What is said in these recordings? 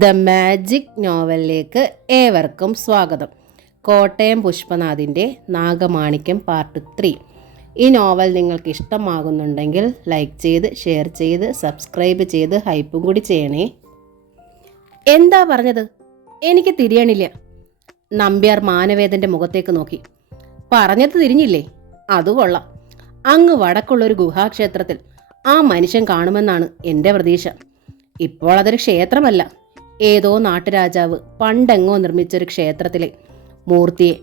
The magic നോവലിലേക്ക് ഏവർക്കും സ്വാഗതം. Kottayam പുഷ്പനാഥിൻ്റെ നാഗമാണിക്യം part 3. ഈ നോവൽ നിങ്ങൾക്ക് ഇഷ്ടമാകുന്നുണ്ടെങ്കിൽ ലൈക്ക് ചെയ്ത്, ഷെയർ ചെയ്ത്, സബ്സ്ക്രൈബ് ചെയ്ത് ഹൈപ്പും കൂടി ചെയ്യണേ. എന്താ പറഞ്ഞത്? എനിക്ക് തിരിയണില്ല. നമ്പ്യാർ മാനവേദൻ്റെ മുഖത്തേക്ക് നോക്കി. പറഞ്ഞത് തിരിഞ്ഞില്ലേ? അതുകൊള്ളാം. അങ്ങ് വടക്കുള്ളൊരു ഗുഹാക്ഷേത്രത്തിൽ ആ മനുഷ്യൻ കാണുമെന്നാണ് എൻ്റെ പ്രതീക്ഷ. ഇപ്പോൾ അതൊരു ക്ഷേത്രമല്ല, ഏതോ നാട്ടുരാജാവ് പണ്ടെങ്ങോ നിർമ്മിച്ചൊരു ക്ഷേത്രത്തിലെ മൂർത്തിയെ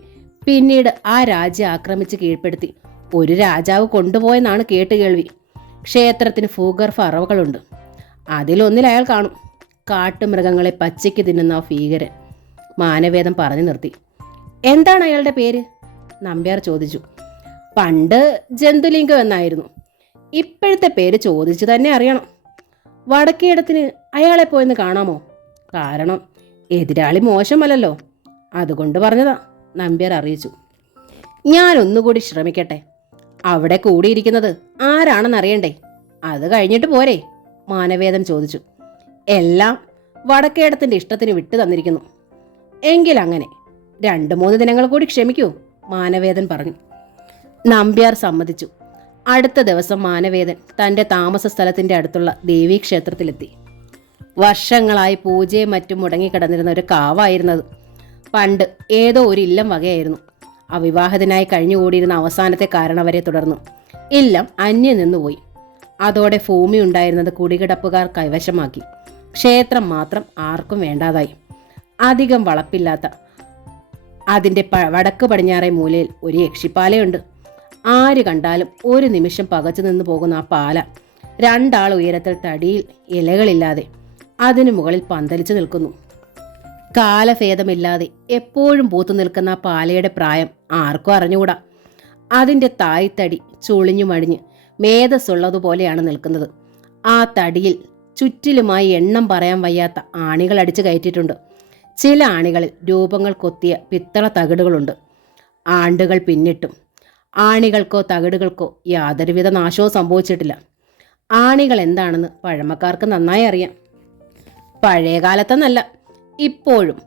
പിന്നീട് ആ രാജ്യം ആക്രമിച്ച് കീഴ്പ്പെടുത്തി ഒരു രാജാവ് കൊണ്ടുപോയെന്നാണ് കേട്ടുകേൾവി. ക്ഷേത്രത്തിന് ഭൂഗർഭ അറവുകളുണ്ട്. അതിലൊന്നിൽ അയാൾ കാണും. കാട്ടുമൃഗങ്ങളെ പച്ചയ്ക്ക് തിന്നുന്ന ആ ഭീകരൻ. മാനവേദം പറഞ്ഞു നിർത്തി. എന്താണ് അയാളുടെ പേര്? നമ്പ്യാർ ചോദിച്ചു. പണ്ട് ജന്തുലിംഗം എന്നായിരുന്നു. ഇപ്പോഴത്തെ പേര് ചോദിച്ചു തന്നെ അറിയണം. വടക്കേടത്തിന് അയാളെ പോയെന്ന് കാണാമോ? കാരണം എതിരാളി മോശമല്ലല്ലോ, അതുകൊണ്ട് പറഞ്ഞതാ, നമ്പ്യാർ അറിയിച്ചു. ഞാൻ ഒന്നുകൂടി ശ്രമിക്കട്ടെ. അവിടെ കൂടിയിരിക്കുന്നത് ആരാണെന്നറിയണ്ടേ? അത് കഴിഞ്ഞിട്ട് പോരെ? മാനവേദൻ ചോദിച്ചു. എല്ലാം വടക്കേടത്തിൻ്റെ ഇഷ്ടത്തിന് വിട്ടു തന്നിരിക്കുന്നു. എങ്കിലങ്ങനെ 2-3 ദിനങ്ങൾ കൂടി ക്ഷമിക്കൂ, മാനവേദൻ പറഞ്ഞു. നമ്പ്യാർ സമ്മതിച്ചു. അടുത്ത ദിവസം മാനവേദൻ തൻ്റെ താമസ സ്ഥലത്തിൻ്റെ അടുത്തുള്ള ദേവീക്ഷേത്രത്തിലെത്തി. വർഷങ്ങളായി പൂജയും മറ്റും മുടങ്ങിക്കിടന്നിരുന്ന ഒരു കാവായിരുന്നത്. പണ്ട് ഏതോ ഒരു ഇല്ലം വകയായിരുന്നു. അവിവാഹിതനായി കഴിഞ്ഞുകൂടിയിരുന്ന അവസാനത്തെ കാരണവരെ തുടർന്നു ഇല്ലം അന്യം നിന്നുപോയി. അതോടെ ഭൂമി ഉണ്ടായിരുന്നത് കുടികിടപ്പുകാർ കൈവശമാക്കി. ക്ഷേത്രം മാത്രം ആർക്കും വേണ്ടാതായി. അധികം വളപ്പില്ലാത്ത അതിൻ്റെ വടക്ക് പടിഞ്ഞാറേ മൂലയിൽ ഒരു യക്ഷിപ്പാലയുണ്ട്. ആര് കണ്ടാലും ഒരു നിമിഷം പകച്ചു നിന്ന് പോകുന്ന ആ പാല 2 ആൾ ഉയരത്തിൽ തടിയിൽ ഇലകളില്ലാതെ അതിനു മുകളിൽ പന്തലിച്ചു നിൽക്കുന്നു. കാലഭേദമില്ലാതെ എപ്പോഴും പൂത്തു നിൽക്കുന്ന ആ പാലയുടെ പ്രായം ആർക്കും അറിഞ്ഞുകൂടാ. അതിൻ്റെ തായ്തടി ചുളിഞ്ഞു മടിഞ്ഞ് മേധസ്സുള്ളതുപോലെയാണ് നിൽക്കുന്നത്. ആ തടിയിൽ ചുറ്റിലുമായി എണ്ണം പറയാൻ വയ്യാത്ത ആണികൾ അടിച്ചു കയറ്റിയിട്ടുണ്ട്. ചില ആണികളിൽ രൂപങ്ങൾ കൊത്തിയ പിത്തള തകിടുകളുണ്ട്. ആണ്ടുകൾ പിന്നിട്ടും ആണികൾക്കോ തകിടുകൾക്കോ യാതൊരുവിധ നാശവും സംഭവിച്ചിട്ടില്ല. ആണികൾ എന്താണെന്ന് പഴമക്കാർക്ക് നന്നായി അറിയാം. പഴയ കാലത്തെന്നല്ല, ഇപ്പോഴും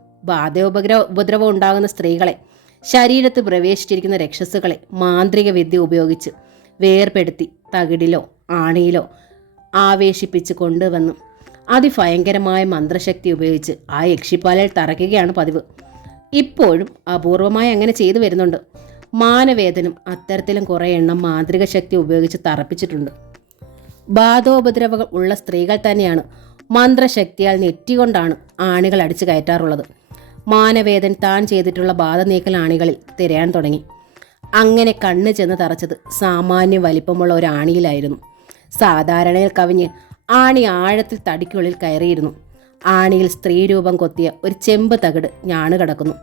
ഉപദ്രവം ഉണ്ടാകുന്ന സ്ത്രീകളെ, ശരീരത്ത് പ്രവേശിച്ചിരിക്കുന്ന രക്ഷസുകളെ മാന്ത്രിക വിദ്യ ഉപയോഗിച്ച് വേർപെടുത്തി തകിടിലോ ആണിയിലോ ആവേശിപ്പിച്ച് കൊണ്ടുവന്ന് അതിഭയങ്കരമായ മന്ത്രശക്തി ഉപയോഗിച്ച് ആ യക്ഷിപ്പാലയിൽ തറയ്ക്കുകയാണ് പതിവ്. ഇപ്പോഴും അപൂർവമായി അങ്ങനെ ചെയ്തു വരുന്നുണ്ട്. മാനവേദനും അത്തരത്തിലും കുറേ എണ്ണം മാന്ത്രിക ശക്തി ഉപയോഗിച്ച് തറപ്പിച്ചിട്ടുണ്ട്. ബാധോപദ്രവങ്ങൾ ഉള്ള സ്ത്രീകൾ തന്നെയാണ് മന്ത്രശക്തിയാൽ നെറ്റികൊണ്ടാണ് ആണികൾ അടിച്ചു കയറ്റാറുള്ളത്. മാനവേദൻ താൻ ചെയ്തിട്ടുള്ള ബാധ നീക്കൽ ആണികളിൽ തിരയാൻ തുടങ്ങി. അങ്ങനെ കണ്ണ് ചെന്ന് തറച്ചത് സാമാന്യ വലിപ്പമുള്ള ഒരു ആണിയിലായിരുന്നു. സാധാരണയിൽ കവിഞ്ഞ് ആണി ആഴത്തിൽ തടിക്കുള്ളിൽ കയറിയിരുന്നു. ആണിയിൽ സ്ത്രീരൂപം കൊത്തിയ ഒരു ചെമ്പ് തകിട് ഞാണ് കിടക്കുന്നു.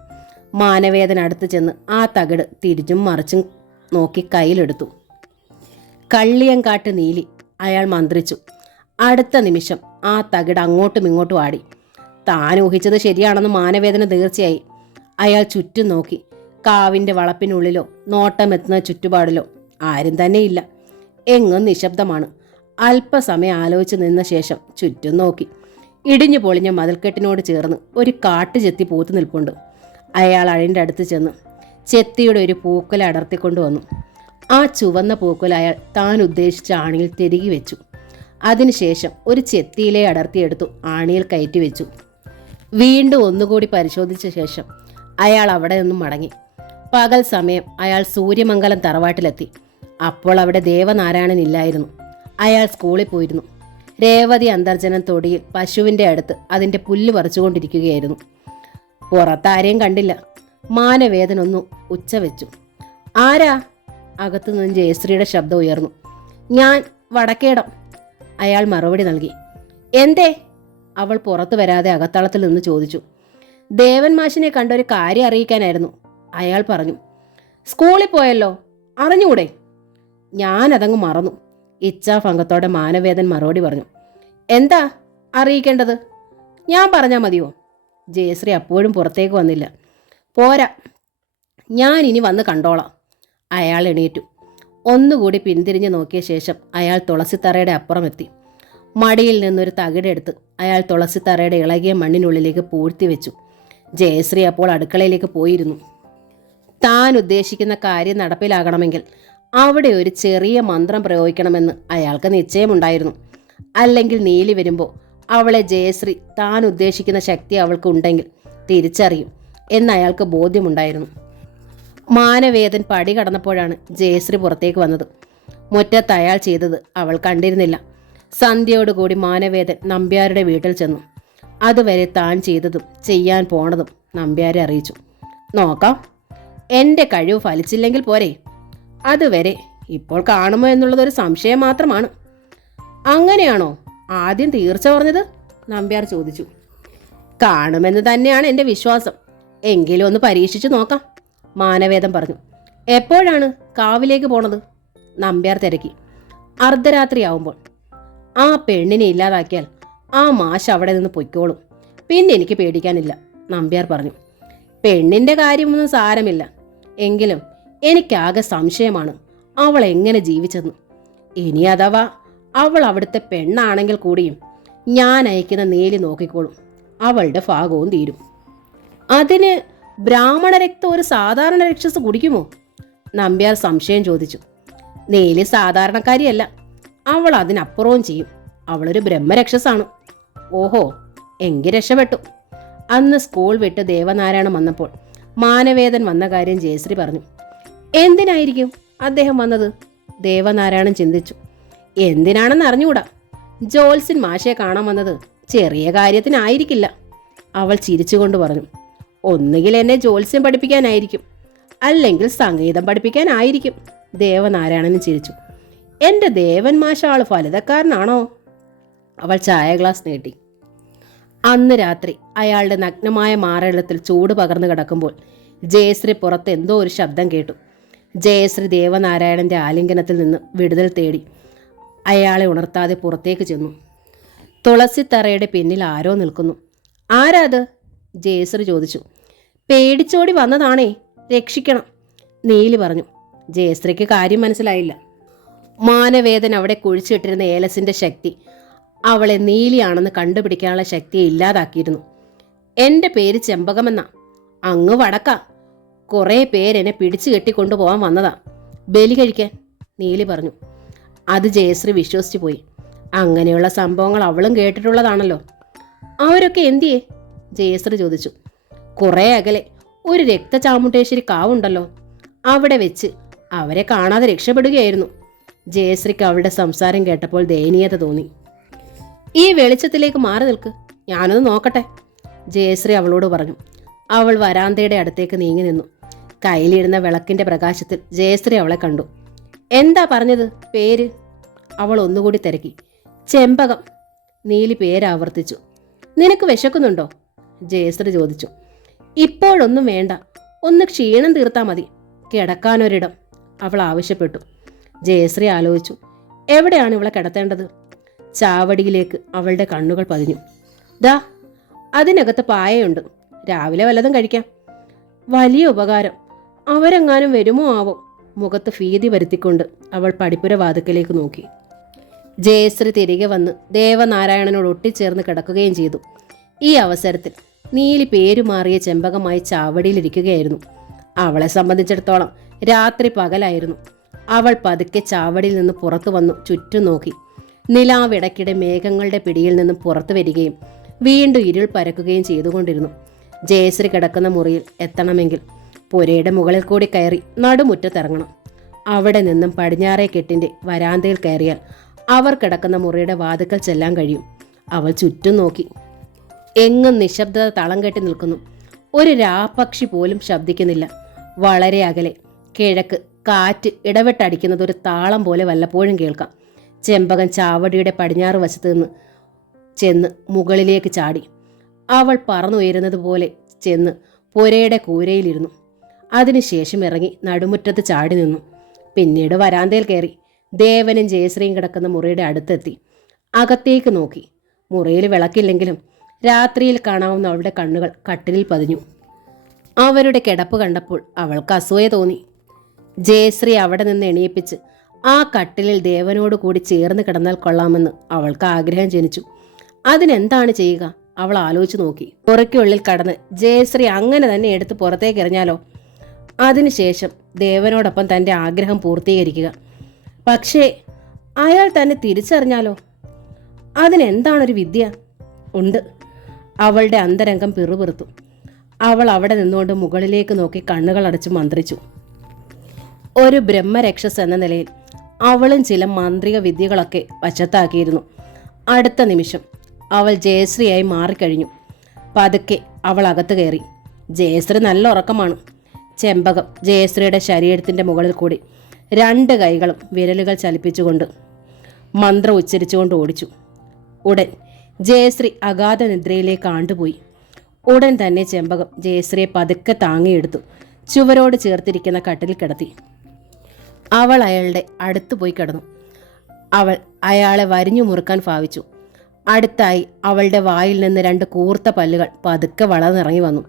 മാനവേദൻ അടുത്ത് ചെന്ന് ആ തകിട് തിരിച്ചും മറിച്ചും നോക്കി കയ്യിലെടുത്തു. കള്ളിയങ്കാട്ട് നീലി, അയാൾ മന്ത്രിച്ചു. അടുത്ത നിമിഷം ആ തകിട് അങ്ങോട്ടും ഇങ്ങോട്ടും ആടി. താൻ ഊഹിച്ചത് ശരിയാണെന്ന് മാനവേദന തീർച്ചയായി. അയാൾ ചുറ്റും നോക്കി. കാവിൻ്റെ വളപ്പിനുള്ളിലോ നോട്ടമെത്തുന്ന ചുറ്റുപാടിലോ ആരും തന്നെയില്ല. എങ്ങും നിശബ്ദമാണ്. അല്പസമയം ആലോചിച്ച് നിന്ന ശേഷം ചുറ്റും നോക്കി. ഇടിഞ്ഞു പൊളിഞ്ഞ മതിൽക്കെട്ടിനോട് ചേർന്ന് ഒരു കാട്ടുചെത്തി പൂത്തു നിൽപ്പുണ്ട്. അയാൾ അഴിൻ്റെ അടുത്ത് ചെന്ന് ചെത്തിയുടെ ഒരു പൂക്കുല അടർത്തിക്കൊണ്ടുവന്നു. ആ ചുവന്ന പൂക്കുല അയാൾ താൻ ഉദ്ദേശിച്ച ആണിയിൽ തിരികെ വെച്ചു. അതിനുശേഷം ഒരു ചെത്തിയിലെ അടർത്തിയെടുത്തു ആണിയിൽ കയറ്റി വെച്ചു. വീണ്ടും ഒന്നുകൂടി പരിശോധിച്ച ശേഷം അയാൾ അവിടെ നിന്നും മടങ്ങി. പകൽ സമയം അയാൾ സൂര്യമംഗലം തറവാട്ടിലെത്തി. അപ്പോൾ അവിടെ ദേവനാരായണൻ ഇല്ലായിരുന്നു. അയാൾ സ്കൂളിൽ പോയിരുന്നു. രേവതി അന്തർജനം തൊടിയിൽ പശുവിൻ്റെ അടുത്ത് അതിൻ്റെ പുല്ല് പറിച്ചുകൊണ്ടിരിക്കുകയായിരുന്നു. പുറത്താരെയും കണ്ടില്ല. മാനവേദൻ ഒന്ന് ഉച്ച വെച്ചു. ആരാ? അകത്തുനിന്ന് ജയശ്രീയുടെ ശബ്ദം ഉയർന്നു. ഞാൻ, വടക്കേടം. അയാൾ മറുപടി നൽകി. എന്തേ? അവൾ പുറത്തു വരാതെ അകത്തളത്തിൽ നിന്ന് ചോദിച്ചു. ദേവൻ മാഷിനെ കണ്ടൊരു കാര്യം അറിയിക്കാനായിരുന്നു, അയാൾ പറഞ്ഞു. സ്കൂളിൽ പോയല്ലോ, അറിഞ്ഞൂടെ? ഞാനതങ്ങ് മറന്നു. ഇച്ഛാഭംഗത്തോടെ മാനവേദൻ മറുപടി പറഞ്ഞു. എന്താ അറിയിക്കേണ്ടത്? ഞാൻ പറഞ്ഞാൽ മതിയോ? ജയശ്രീ അപ്പോഴും പുറത്തേക്ക് വന്നില്ല. പോരാ, ഞാൻ ഇനി വന്ന് കണ്ടോളാം. അയാൾ എണീറ്റു. ഒന്നുകൂടി പിന്തിരിഞ്ഞു നോക്കിയ ശേഷം അയാൾ തുളസിത്തറയുടെ അപ്പുറമെത്തി. മടിയിൽ നിന്നൊരു തകിടെടുത്ത് അയാൾ തുളസിത്തറയുടെ ഇളകിയ മണ്ണിനുള്ളിലേക്ക് പൂഴ്ത്തി വെച്ചു. ജയശ്രീ അപ്പോൾ അടുക്കളയിലേക്ക് പോയിരുന്നു. താൻ ഉദ്ദേശിക്കുന്ന കാര്യം നടപ്പിലാകണമെങ്കിൽ അവിടെ ഒരു ചെറിയ മന്ത്രം പ്രയോഗിക്കണമെന്ന് അയാൾക്ക് നിശ്ചയമുണ്ടായിരുന്നു. അല്ലെങ്കിൽ നീലി വരുമ്പോൾ അവളെ ജയശ്രീ താൻ ഉദ്ദേശിക്കുന്ന ശക്തി അവൾക്കുണ്ടെങ്കിൽ തിരിച്ചറിയും എന്ന് അയാൾക്ക് ബോധ്യമുണ്ടായിരുന്നു. മാനവേദൻ പടി കടന്നപ്പോഴാണ് ജയശ്രീ പുറത്തേക്ക് വന്നത്. മുറ്റത്ത് അയാൾ ചെയ്തത് അവൾ കണ്ടിരുന്നില്ല. സന്ധ്യയോടുകൂടി മാനവേദൻ നമ്പ്യാരുടെ വീട്ടിൽ ചെന്നു. അതുവരെ താൻ ചെയ്തതും ചെയ്യാൻ പോണതും നമ്പ്യാരെ അറിയിച്ചു. നോക്കാം, എൻ്റെ കഴിവ് ഫലിച്ചില്ലെങ്കിൽ പോരെ, അതുവരെ ഇപ്പോൾ കാണുമോ എന്നുള്ളതൊരു സംശയം മാത്രമാണ്. അങ്ങനെയാണോ ആദ്യം തീർച്ച പറഞ്ഞത്? നമ്പ്യാർ ചോദിച്ചു. കാണുമെന്ന് തന്നെയാണ് എൻ്റെ വിശ്വാസം, എങ്കിലും ഒന്ന് പരീക്ഷിച്ചു നോക്കാം, മാനവേദൻ പറഞ്ഞു. എപ്പോഴാണ് കാവിലേക്ക് പോണത്? നമ്പ്യാർ തിരക്കി. അർദ്ധരാത്രിയാവുമ്പോൾ. ആ പെണ്ണിനെ ഇല്ലാതാക്കിയാൽ ആ മാഷ് അവിടെ നിന്ന് പൊയ്ക്കോളും, പിന്നെ എനിക്ക് പേടിക്കാനില്ല, നമ്പ്യാർ പറഞ്ഞു. പെണ്ണിൻ്റെ കാര്യമൊന്നും സാരമില്ല, എങ്കിലും എനിക്കാകെ സംശയമാണ് അവൾ എങ്ങനെ ജീവിച്ചെന്ന്. ഇനി അഥവാ അവൾ അവിടുത്തെ പെണ്ണാണെങ്കിൽ കൂടിയും ഞാൻ അയക്കുന്ന നീലി നോക്കിക്കോളും, അവളുടെ ഭാഗവും തീരും. അതിന് ബ്രാഹ്മണ രക്തം ഒരു സാധാരണ രക്ഷസ് കുടിക്കുമോ? നമ്പ്യാർ സംശയം ചോദിച്ചു. നീലി സാധാരണക്കാരിയല്ല, അവൾ അതിനപ്പുറവും ചെയ്യും. അവളൊരു ബ്രഹ്മരക്ഷസാണ്. ഓഹോ, എങ്കിൽ രക്ഷപ്പെട്ടു. അന്ന് സ്കൂൾ വിട്ട് ദേവനാരായണൻ വന്നപ്പോൾ മാനവേദൻ വന്ന കാര്യം ജയശ്രീ പറഞ്ഞു. എന്തിനായിരിക്കും അദ്ദേഹം വന്നത്? ദേവനാരായണൻ ചിന്തിച്ചു. എന്തിനാണെന്ന് അറിഞ്ഞുകൂടാ. ജോത്സ്യൻ മാഷയെ കാണാൻ വന്നത് ചെറിയ കാര്യത്തിനായിരിക്കില്ല, അവൾ ചിരിച്ചുകൊണ്ട് പറഞ്ഞു. ഒന്നുകിൽ എന്നെ ജോത്സ്യം പഠിപ്പിക്കാനായിരിക്കും, അല്ലെങ്കിൽ സംഗീതം പഠിപ്പിക്കാനായിരിക്കും, ദേവനാരായണനും ചിരിച്ചു. എൻ്റെ ദേവൻ മാഷ ആൾ ഫലിതക്കാരനാണോ? അവൾ ചായ ഗ്ലാസ് നീട്ടി. അന്ന് രാത്രി അയാളുടെ നഗ്നമായ മാറഴത്തിൽ ചൂട് പകർന്നു കിടക്കുമ്പോൾ ജയശ്രീ പുറത്ത് എന്തോ ഒരു ശബ്ദം കേട്ടു. ജയശ്രീ ദേവനാരായണന്റെ ആലിംഗനത്തിൽ നിന്ന് വിടുതൽ തേടി അയാളെ ഉണർത്താതെ പുറത്തേക്ക് ചെന്നു. തുളസിത്തറയുടെ പിന്നിൽ ആരോ നിൽക്കുന്നു. ആരാത്? ജയശ്രീ ചോദിച്ചു. പേടിച്ചോടി വന്നതാണേ, രക്ഷിക്കണം, നീലി പറഞ്ഞു. ജയശ്രീക്ക് കാര്യം മനസ്സിലായില്ല. മാനവേദൻ അവിടെ കുഴിച്ചിട്ടിരുന്ന ഏലസിന്റെ ശക്തി അവളെ നീലിയാണെന്ന് കണ്ടുപിടിക്കാനുള്ള ശക്തിയെ ഇല്ലാതാക്കിയിരുന്നു. എൻ്റെ പേര് ചെമ്പകമെന്നാ, അങ്ങ് വടക്കാ. കുറേ പേരെന്നെ പിടിച്ചു കെട്ടിക്കൊണ്ടുപോകാൻ വന്നതാ, ബലി കഴിക്കാൻ, നീലി പറഞ്ഞു. അത് ജയശ്രീ വിശ്വസിച്ചു പോയി. അങ്ങനെയുള്ള സംഭവങ്ങൾ അവളും കേട്ടിട്ടുള്ളതാണല്ലോ. അവരൊക്കെ എന്തിയേ? ജയശ്രീ ചോദിച്ചു. കുറേ അകലെ ഒരു രക്തചാമുണ്ടേശ്വരി കാവുണ്ടല്ലോ, അവിടെ വെച്ച് അവരെ കാണാതെ രക്ഷപ്പെടുകയായിരുന്നു. ജയശ്രീക്ക് അവളുടെ സംസാരം കേട്ടപ്പോൾ ദയനീയത തോന്നി. ഈ വെളിച്ചത്തിലേക്ക് മാറി നിൽക്ക്, ഞാനൊന്ന് നോക്കട്ടെ, ജയശ്രീ അവളോട് പറഞ്ഞു. അവൾ വരാന്തയുടെ അടുത്തേക്ക് നീങ്ങി നിന്നു. കയ്യിലിരുന്ന വിളക്കിന്റെ പ്രകാശത്തിൽ ജയശ്രീ അവളെ കണ്ടു. എന്താ പറഞ്ഞത് പേര്? അവൾ ഒന്നുകൂടി തിരക്കി. ചെമ്പകം, നീലി പേരാവർത്തിച്ചു. നിനക്ക് വിശക്കുന്നുണ്ടോ? ജയശ്രീ ചോദിച്ചു. ഇപ്പോഴൊന്നും വേണ്ട, ഒന്ന് ക്ഷീണം തീർത്താൽ മതി, കിടക്കാനൊരിടം, അവൾ ആവശ്യപ്പെട്ടു. ജയശ്രീ ആലോചിച്ചു. എവിടെയാണ് ഇവളെ കിടത്തേണ്ടത്? ചാവടിയിലേക്ക് അവളുടെ കണ്ണുകൾ പതിഞ്ഞു. ദാ അതിനകത്ത് പായയുണ്ട്, രാവിലെ വല്ലതും കഴിക്കാം. വലിയ ഉപകാരം, അവരെങ്ങാനും വരുമോ ആവോ? മുഖത്ത് ഭീതി വരുത്തിക്കൊണ്ട് അവൾ പടിപ്പുര വാതിക്കലേക്ക് നോക്കി. ജയശ്രീ തിരികെ വന്ന് ദേവനാരായണനോട് ഒട്ടിച്ചേർന്ന് കിടക്കുകയും ചെയ്തു. ഈ അവസരത്തിൽ നീലി പേരുമാറിയ ചെമ്പകമായി ചാവടിയിലിരിക്കുകയായിരുന്നു. അവളെ സംബന്ധിച്ചിടത്തോളം രാത്രി പകലായിരുന്നു. അവൾ പതുക്കെ ചാവടിയിൽ നിന്ന് പുറത്തു വന്നു ചുറ്റും നോക്കി. നിലാവിടയ്ക്കിടെ മേഘങ്ങളുടെ പിടിയിൽ നിന്നും പുറത്തു വരികയും വീണ്ടും ഇരുൾ പരക്കുകയും ചെയ്തുകൊണ്ടിരുന്നു. ജയശ്രീ കിടക്കുന്ന മുറിയിൽ എത്തണമെങ്കിൽ പുരയുടെ മുകളിൽ കൂടി കയറി നടുമുറ്റത്തിറങ്ങണം. അവിടെ നിന്നും പടിഞ്ഞാറേ കെട്ടിന്റെ വരാന്തയിൽ കയറിയാൽ അവർ കിടക്കുന്ന മുറിയുടെ വാതിക്കൽ ചെല്ലാൻ കഴിയും. അവൾ ചുറ്റും നോക്കി. എങ്ങും നിശബ്ദത തളം കെട്ടി നിൽക്കുന്നു. ഒരു രാപക്ഷി പോലും ശബ്ദിക്കുന്നില്ല. വളരെ അകലെ കിഴക്ക് കാറ്റ് ഇടവിട്ടടിക്കുന്നത് ഒരു താളം പോലെ വല്ലപ്പോഴും കേൾക്കാം. ചെമ്പകൻ ചാവടിയുടെ പടിഞ്ഞാറ് വശത്ത് നിന്ന് ചെന്ന് മുകളിലേക്ക് ചാടി. അവൾ പറന്നുയരുന്നത് പോലെ ചെന്ന് പുരയുടെ കൂരയിലിരുന്നു. അതിനുശേഷം ഇറങ്ങി നടുമുറ്റത്ത് ചാടി നിന്നു. പിന്നീട് വരാന്തയിൽ കയറി ദേവനും ജയശ്രീയും കിടക്കുന്ന മുറിയുടെ അടുത്തെത്തി. അകത്തേക്ക് നോക്കി. മുറിയിൽ വിളക്കില്ലെങ്കിലും രാത്രിയിൽ കാണാവുന്ന അവളുടെ കണ്ണുകൾ കട്ടിലിൽ പതിഞ്ഞു. അവരുടെ കിടപ്പ് കണ്ടപ്പോൾ അവൾക്ക് അസൂയ തോന്നി. ജയശ്രീ അവിടെ നിന്ന് എണീപ്പിച്ച് ആ കട്ടിലിൽ ദേവനോട് കൂടി ചേർന്ന് കിടന്നാൽ കൊള്ളാമെന്ന് അവൾക്ക് ആഗ്രഹം ജനിച്ചു. അതിനെന്താണ് ചെയ്യുക? അവൾ ആലോചിച്ചു നോക്കി. പുറയ്ക്കുള്ളിൽ കടന്ന് ജയശ്രീ അങ്ങനെ തന്നെ എടുത്ത് പുറത്തേക്ക് എറിഞ്ഞാലോ? അതിനുശേഷം ദേവനോടൊപ്പം തൻ്റെ ആഗ്രഹം പൂർത്തീകരിക്കുക. പക്ഷേ അയാൾ തന്നെ തിരിച്ചറിഞ്ഞാലോ? അതിനെന്താണൊരു വിദ്യ? ഉണ്ട്. അവളുടെ അന്തരംഗം പിറുപിറുത്തു. അവൾ അവിടെ നിന്നുകൊണ്ട് മുകളിലേക്ക് നോക്കി കണ്ണുകൾ അടച്ച് മന്ത്രിച്ചു. ഒരു ബ്രഹ്മരക്ഷസ് എന്ന നിലയിൽ അവളും ചില മാന്ത്രിക വിദ്യകളൊക്കെ വശത്താക്കിയിരുന്നു. അടുത്ത നിമിഷം അവൾ ജയശ്രീയായി മാറിക്കഴിഞ്ഞു. പതുക്കെ അവൾ അകത്ത് കയറി. ജയശ്രീ നല്ല ഉറക്കമാണ്. ചെമ്പകം ജയശ്രീയുടെ ശരീരത്തിൻ്റെ മുകളിൽ കൂടി 2 കൈകളും വിരലുകൾ ചലിപ്പിച്ചുകൊണ്ട് മന്ത്രം ഉച്ചരിച്ചുകൊണ്ട് ഓടിച്ചു. ഉടൻ ജയശ്രീ അഗാധ നിദ്രയിലേക്ക് ആണ്ടുപോയി. ഉടൻ തന്നെ ചെമ്പകം ജയശ്രീയെ പതുക്കെ താങ്ങിയെടുത്തു ചുവരോട് ചേർത്തിരിക്കുന്ന കട്ടിൽ കിടത്തി. അവൾ അയാളുടെ അടുത്ത് പോയി കിടന്നു. അവൾ അയാളെ വരിഞ്ഞു മുറുക്കാൻ ഭാവിച്ചു. അടുത്തായി അവളുടെ വായിൽ നിന്ന് 2 കൂർത്ത പല്ലുകൾ പതുക്കെ വളർന്നിറങ്ങി വന്നു.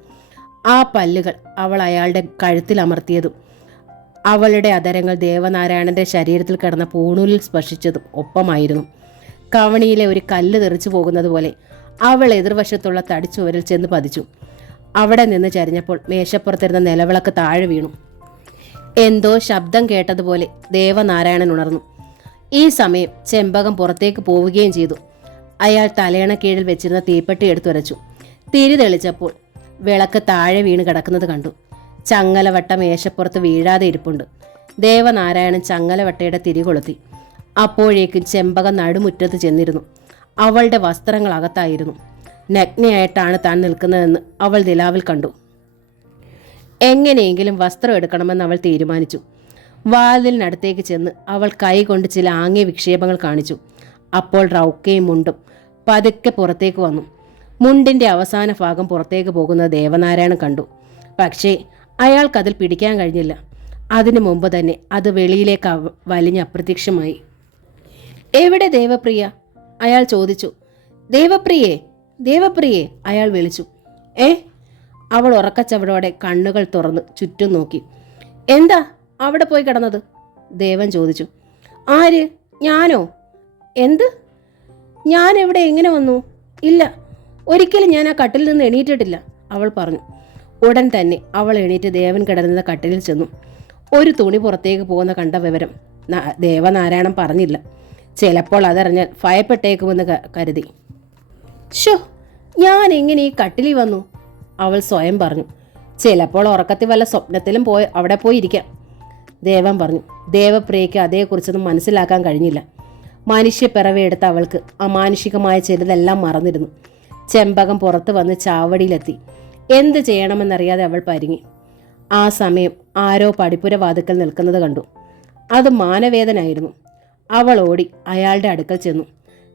ആ പല്ലുകൾ അവൾ അയാളുടെ കഴുത്തിൽ അമർത്തിയതും അവളുടെ അധരങ്ങൾ ദേവനാരായണന്റെ ശരീരത്തിൽ കിടന്ന പൂണൂലിൽ സ്പർശിച്ചതും ഒപ്പമായിരുന്നു. കവണിയിലെ ഒരു കല്ല് തെറിച്ചു പോകുന്നത് പോലെ അവൾ എതിർവശത്തുള്ള തടിച്ചുവരിൽ ചെന്ന് പതിച്ചു. അവിടെ നിന്ന് ചരിഞ്ഞപ്പോൾ മേശപ്പുറത്തിരുന്ന നിലവിളക്ക് താഴെ വീണു. എന്തോ ശബ്ദം കേട്ടതുപോലെ ദേവനാരായണൻ ഉണർന്നു. ഈ സമയം ചെമ്പകം പുറത്തേക്ക് പോവുകയും ചെയ്തു. അയാൾ തലയണ കീഴിൽ വെച്ചിരുന്ന തീപ്പെട്ടി എടുത്തുരച്ചു. തിരി തെളിച്ചപ്പോൾ വിളക്ക് താഴെ വീണ് കിടക്കുന്നത് കണ്ടു. ചങ്ങലവട്ട മേശപ്പുറത്ത് വീഴാതെ ഇരിപ്പുണ്ട്. ദേവനാരായണൻ ചങ്ങലവട്ടയുടെ തിരി കൊളുത്തി. അപ്പോഴേക്കും ചെമ്പകം നടുമുറ്റത്ത് ചെന്നിരുന്നു. അവളുടെ വസ്ത്രങ്ങൾ അകത്തായിരുന്നു. നഗ്നയായിട്ടാണ് താൻ നിൽക്കുന്നതെന്ന് അവൾ നിലാവിൽ കണ്ടു. എങ്ങനെയെങ്കിലും വസ്ത്രം എടുക്കണമെന്ന് അവൾ തീരുമാനിച്ചു. വാതിലിനടുത്തേക്ക് ചെന്ന് അവൾ കൈകൊണ്ട് ചില ആംഗ്യ വിക്ഷേപങ്ങൾ കാണിച്ചു. അപ്പോൾ റൗക്കയും മുണ്ടും പതുക്കെ പുറത്തേക്ക് വന്നു. മുണ്ടിൻ്റെ അവസാന ഭാഗം പുറത്തേക്ക് പോകുന്നത് ദേവനാരായണൻ കണ്ടു. പക്ഷേ അയാൾക്കതിൽ പിടിക്കാൻ കഴിഞ്ഞില്ല. അതിനു മുമ്പ് തന്നെ അത് വെളിയിലേക്ക് വലിഞ്ഞ് അപ്രത്യക്ഷമായി. എവിടെ ദേവപ്രിയ? അയാൾ ചോദിച്ചു. ദേവപ്രിയേ, ദേവപ്രിയേ, അയാൾ വിളിച്ചു. അവൾ ഉറക്കച്ചവടോടെ കണ്ണുകൾ തുറന്ന് ചുറ്റും നോക്കി. എന്താ അവിടെ പോയി കിടന്നത്? ദേവൻ ചോദിച്ചു. ആര്? ഞാനോ? എന്ത്? ഞാൻ എവിടെ എങ്ങനെ വന്നു? ഇല്ല, ഒരിക്കലും ഞാൻ ആ കട്ടിലിൽ നിന്ന് എണീറ്റിട്ടില്ല, അവൾ പറഞ്ഞു. ഉടൻ തന്നെ അവൾ എണീറ്റ് ദേവൻ കിടന്ന കട്ടിലിൽ ചെന്നു. ഒരു തുണി പുറത്തേക്ക് പോകുന്ന കണ്ട വിവരം ദേവനാരായണൻ പറഞ്ഞില്ല. ചിലപ്പോൾ അതറിഞ്ഞാൽ ഭയപ്പെട്ടേക്കുമെന്ന് കരുതി. ഷോ, ഞാൻ എങ്ങനെ ഈ കട്ടിലിൽ വന്നു? അവൾ സ്വയം പറഞ്ഞു. ചിലപ്പോൾ ഉറക്കത്തിൽ വല്ല സ്വപ്നത്തിലും അവിടെ പോയിരിക്കാം, ദേവൻ പറഞ്ഞു. ദേവപ്രിയയ്ക്ക് അതേക്കുറിച്ചൊന്നും മനസ്സിലാക്കാൻ കഴിഞ്ഞില്ല. മനുഷ്യപ്പിറവിയെടുത്ത അവൾക്ക് അമാനുഷികമായ ചിലതെല്ലാം മറന്നിരുന്നു. ചെമ്പകം പുറത്ത് വന്ന് ചാവടിയിലെത്തി. എന്ത് ചെയ്യണമെന്നറിയാതെ അവൾ പരുങ്ങി. ആ സമയം ആരോ പടിപ്പുര വാതുക്കൽ നിൽക്കുന്നത് കണ്ടു. അത് മാനവേദനായിരുന്നു. അവൾ ഓടി അയാളുടെ അടുക്കൽ ചെന്നു.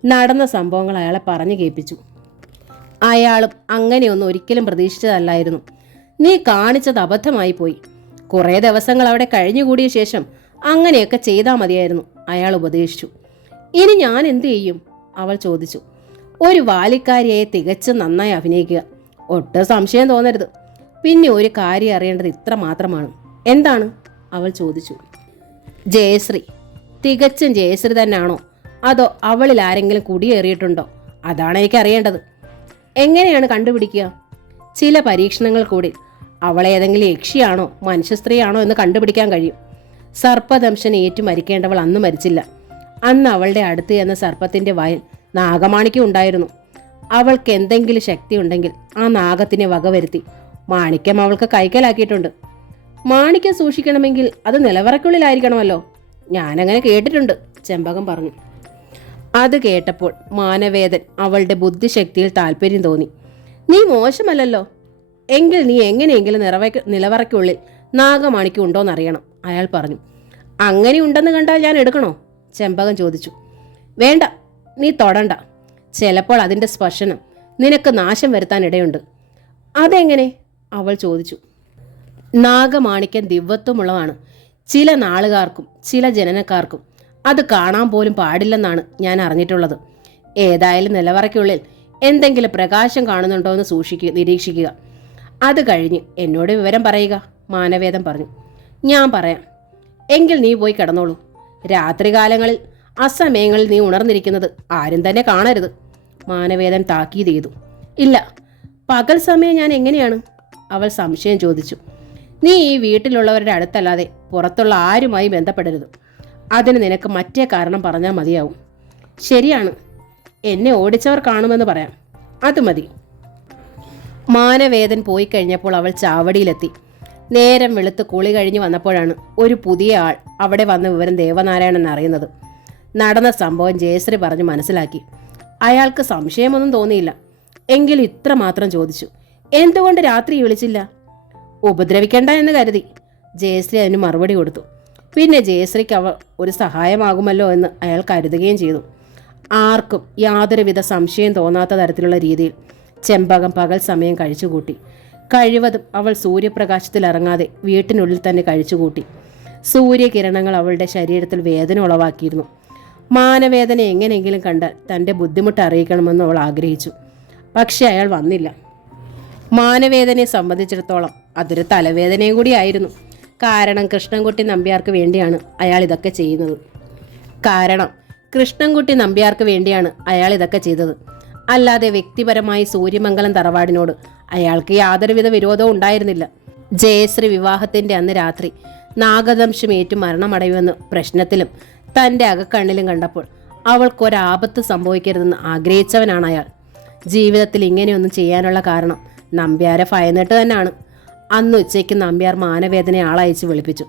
നടന്ന സംഭവങ്ങൾ അയാളെ പറഞ്ഞു കേൾപ്പിച്ചു. അയാളും അങ്ങനെയൊന്നും ഒരിക്കലും പ്രതീക്ഷിച്ചതല്ലായിരുന്നു. നീ കാണിച്ചത് അബദ്ധമായി പോയി. കുറേ ദിവസങ്ങൾ അവിടെ കഴിഞ്ഞുകൂടിയ ശേഷം അങ്ങനെയൊക്കെ ചെയ്താൽ മതിയായിരുന്നു, അയാൾ ഉപദേശിച്ചു. ഇനി ഞാൻ എന്തു ചെയ്യും? അവൾ ചോദിച്ചു. ഒരു വാലിക്കാരിയെ തികച്ചും നന്നായി അഭിനയിക്കുക. ഒട്ടും സംശയം തോന്നരുത്. പിന്നെ ഒരു കാര്യം അറിയേണ്ടത് ഇത്ര മാത്രമാണ്. എന്താണ്? അവൾ ചോദിച്ചു. ജയശ്രീ തികച്ചും ജയശ്രീ തന്നെയാണോ, അതോ അവളിൽ ആരെങ്കിലും കുടിയേറിയിട്ടുണ്ടോ? അതാണ് എനിക്ക് അറിയേണ്ടത്. എങ്ങനെയാണ് കണ്ടുപിടിക്കുക? ചില പരീക്ഷണങ്ങൾ കൂടി അവളെ ഏതെങ്കിലും യക്ഷിയാണോ മനുഷ്യ സ്ത്രീയാണോ എന്ന് കണ്ടുപിടിക്കാൻ കഴിയും. സർപ്പദംശന ഏറ്റു മരിക്കേണ്ടവൾ അന്ന് മരിച്ചില്ല. അന്ന് അവളുടെ അടുത്ത് എന്ന സർപ്പത്തിന്റെ വായിൽ നാഗമാണിക്യം ഉണ്ടായിരുന്നു. അവൾക്ക് എന്തെങ്കിലും ശക്തി ഉണ്ടെങ്കിൽ ആ നാഗത്തിനെ വകവരുത്തി മാണിക്യം അവൾക്ക് കൈക്കലാക്കിയിട്ടുണ്ട്. മാണിക്യം സൂക്ഷിക്കണമെങ്കിൽ അത് നിലവറയ്ക്കുള്ളിലായിരിക്കണമല്ലോ. ഞാനങ്ങനെ കേട്ടിട്ടുണ്ട്, ചെമ്പകം പറഞ്ഞു. അത് കേട്ടപ്പോൾ മാനവേദൻ അവളുടെ ബുദ്ധിശക്തിയിൽ താല്പര്യം തോന്നി. നീ മോശമല്ലല്ലോ. എങ്കിൽ നീ എങ്ങനെയെങ്കിലും നിലവറയ്ക്കുള്ളിൽ നാഗമാണിക്യം ഉണ്ടോയെന്നറിയണം, അയാൾ പറഞ്ഞു. അങ്ങനെ ഉണ്ടെന്ന് കണ്ടാൽ ഞാൻ എടുക്കണോ? ചെമ്പകം ചോദിച്ചു. വേണ്ട, നീ തൊടണ്ട. ചിലപ്പോൾ അതിൻ്റെ സ്പർശനം നിനക്ക് നാശം വരുത്താൻ ഇടയുണ്ട്. അതെങ്ങനെ? അവൾ ചോദിച്ചു. നാഗമാണിക്യം ദിവ്യത്വമുള്ളതാണ്. ചില നാളുകാർക്കും ചില ജനനക്കാർക്കും അത് കാണാൻ പോലും പാടില്ലെന്നാണ് ഞാൻ അറിഞ്ഞിട്ടുള്ളത്. ഏതായാലും നിലവറയ്ക്കുള്ളിൽ എന്തെങ്കിലും പ്രകാശം കാണുന്നുണ്ടോ എന്ന് നിരീക്ഷിക്കുക. അത് കഴിഞ്ഞ് എന്നോട് വിവരം പറയുക, മാനവേദൻ പറഞ്ഞു. ഞാൻ പറയാം. എങ്കിൽ നീ പോയി കിടന്നോളൂ. രാത്രികാലങ്ങളിൽ അസമയങ്ങളിൽ നീ ഉണർന്നിരിക്കുന്നത് ആരും തന്നെ കാണരുത്, മാനവേദൻ താക്കീത് ചെയ്തു. ഇല്ല, പകൽ സമയം ഞാൻ എങ്ങനെയാണ്? അവൾ സംശയം ചോദിച്ചു. നീ ഈ വീട്ടിലുള്ളവരുടെ അടുത്തല്ലാതെ പുറത്തുള്ള ആരുമായി ബന്ധപ്പെടരുത്. അതിന് നിനക്ക് മറ്റേ കാരണം പറഞ്ഞാൽ മതിയാവും. ശരിയാണ്, എന്നെ ഓടിച്ചവർ കാണുമെന്ന് പറയാം, അത് മതി. മാനവേദൻ പോയി കഴിഞ്ഞപ്പോൾ അവൾ ചാവടിയിലെത്തി. നേരം വെളുത്ത് കുളി കഴിഞ്ഞ് വന്നപ്പോഴാണ് ഒരു പുതിയ ആൾ അവിടെ വന്ന വിവരം ദേവനാരായണൻ അറിയുന്നത്. നടന്ന സംഭവം ജയശ്രീ പറഞ്ഞ് മനസ്സിലാക്കി. അയാൾക്ക് സംശയമൊന്നും തോന്നിയില്ല. എങ്കിലും ഇത്ര മാത്രം ചോദിച്ചു, എന്തുകൊണ്ട് രാത്രി വിളിച്ചില്ല? ഉപദ്രവിക്കണ്ട എന്ന് കരുതി. ജയശ്രീ അതിന് മറുപടി കൊടുത്തു. പിന്നെ ജയശ്രീക്ക് അവ ഒരു സഹായമാകുമല്ലോ എന്ന് അയാൾ കരുതുകയും ചെയ്തു. ആർക്കും യാതൊരുവിധ സംശയം തോന്നാത്ത തരത്തിലുള്ള രീതിയിൽ ചെമ്പകം പകൽ സമയം കഴിച്ചുകൂട്ടി. കഴിവതും അവൾ സൂര്യപ്രകാശത്തിൽ ഇറങ്ങാതെ വീട്ടിനുള്ളിൽ തന്നെ കഴിച്ചുകൂട്ടി. സൂര്യകിരണങ്ങൾ അവളുടെ ശരീരത്തിൽ വേദന ഉളവാക്കിയിരുന്നു. മാനവേദന എങ്ങനെയെങ്കിലും കണ്ടാൽ തൻ്റെ ബുദ്ധിമുട്ട് അറിയിക്കണമെന്ന് അവൾ ആഗ്രഹിച്ചു. പക്ഷെ അയാൾ വന്നില്ല. മാനവേദനയെ സംബന്ധിച്ചിടത്തോളം അതൊരു തലവേദനയും കൂടിയായിരുന്നു. കാരണം കൃഷ്ണൻകുട്ടി നമ്പ്യാർക്ക് വേണ്ടിയാണ് അയാൾ ഇതൊക്കെ ചെയ്തത്. അല്ലാതെ വ്യക്തിപരമായി സൂര്യമംഗലം തറവാടിനോട് അയാൾക്ക് യാതൊരുവിധ വിരോധവും ഉണ്ടായിരുന്നില്ല. ജയശ്രീ വിവാഹത്തിന്റെ അന്ന് രാത്രി നാഗദംശമേറ്റു മരണമടയുമെന്ന് പ്രശ്നത്തിലും തൻ്റെ അകക്കണ്ണിലും കണ്ടപ്പോൾ അവൾക്കൊരാപത്ത് സംഭവിക്കരുതെന്ന് ആഗ്രഹിച്ചവനാണ് അയാൾ. ജീവിതത്തിൽ ഇങ്ങനെയൊന്നും ചെയ്യാനുള്ള കാരണം നമ്പ്യാരെ ഭയന്നിട്ട് തന്നെയാണ്. അന്ന് ഉച്ചയ്ക്ക് നമ്പ്യാർ മാനവേദനയെ ആളയച്ച് വിളിപ്പിച്ചു.